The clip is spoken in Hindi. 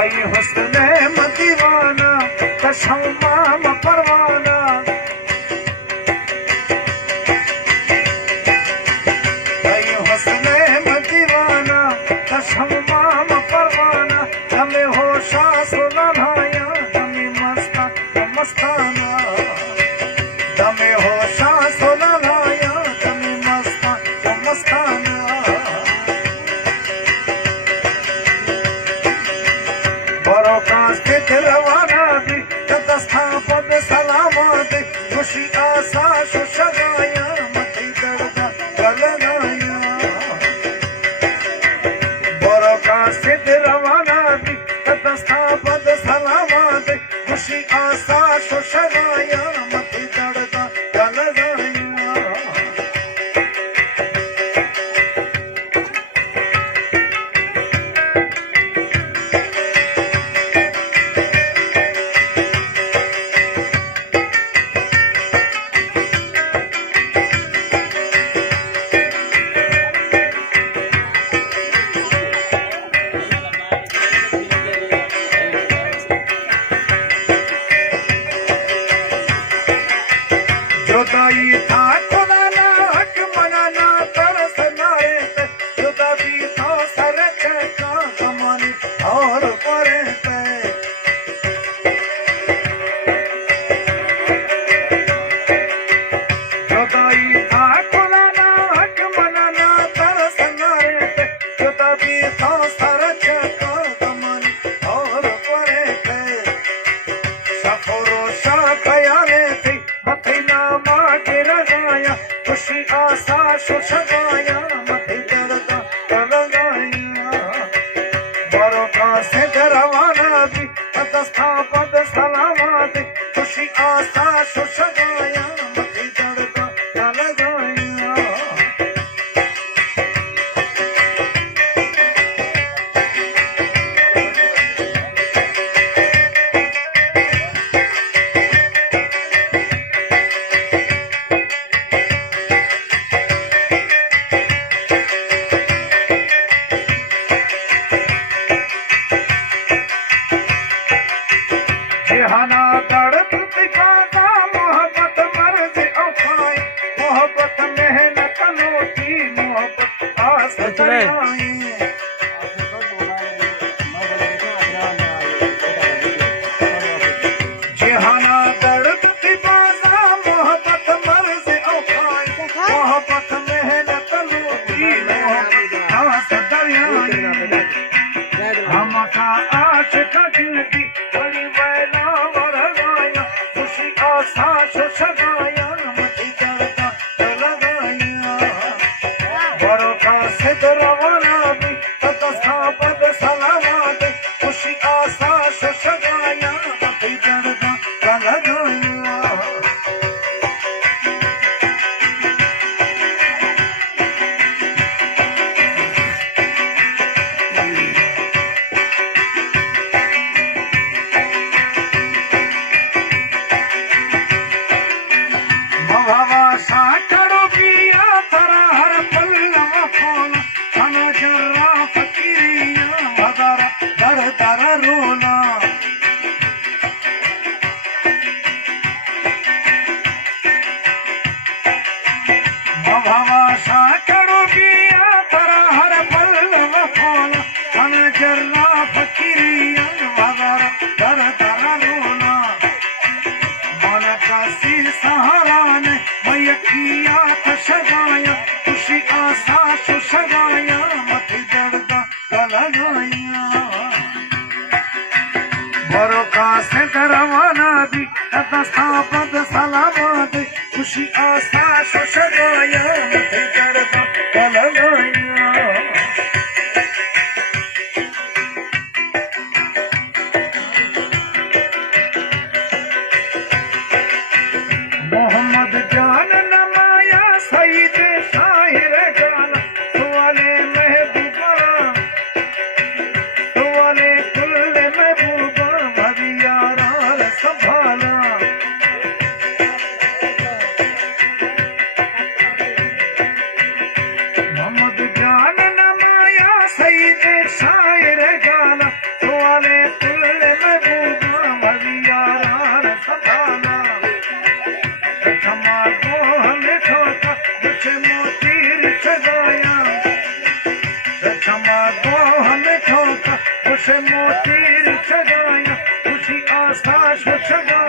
भाई हुस्न में दीवाना कशमा में परवाना भाई हुस्न में दीवाना कशमा में परवाना हमें होशा सुनाया हमें मस्ता मस्ताना हमें होशा सुनाया हमें मस्ता मस्ताना रवाना दी तस्थापन सलामत खुशी आशा सुशगाया मथी दर्दा गलगाया बरो का सिद्ध रवाना दी तस्थापन सलामत खुशी आशा सुशगाया मथी दर्दा गलगाया जुदाई था खुदाना हक मनाना तरस नारे पे जुदा भी था सर चका कमानी और परे पे जुदाई था खुदाना हक मनाना तरस नारे पे जुदा भी था सर चका कमानी और परे पे सफरो शाह खयाले थी गिरगाया खुशी आशा सुशगाया मथी दर्दा गलगाया बरो का से रवाना दी तस्थापन सलामत खुशी आशा सुशगाया मथी दर्दा गलगाया जहाना दर्द दिखाता मोहब्बत मर्ज औखाई मोहब्बत मेहनत नोटी मोहब्बत आस दरियाई जहाना दर्द दिखाता मोहब्बत मर्ज औखाई मोहब्बत मेहनत नोटी मोहब्बत आस दरियाई हम का आशिक जिंदगी बड़ी बैला वरगाया खुशी आशा सुशगाया मथी दर्दा गलगाया बरो का सिद्ध रवाना भी तस्थापन सलामत खुशी आशा सुशगाया मथी दर्दा गलगाया भवा साकड़ो पिया तरा हर पल्लव फोन खाना जर्रा फकीरिया भदरा दर दर रोना भवा साकड़ो पिया तरा हर पल्लव फोन खाना जर्रा फकीरिया भदरा दर दर रोना मन का सी सहारा ने किया शगाया खुशी आशा सुशगाया मथी दर्दा गलगाया बरो का से रवाना दी तस्थापन सलामत खुशी आशा सुशगाया मथी दर्दा गलगाया मोहम्मद जान नमाया सईद शाहिर जान सुवाले महबूबा सुवाले कुल महबूबा भवियारा संभाला तीर चगाया खुशी आस्था छगाया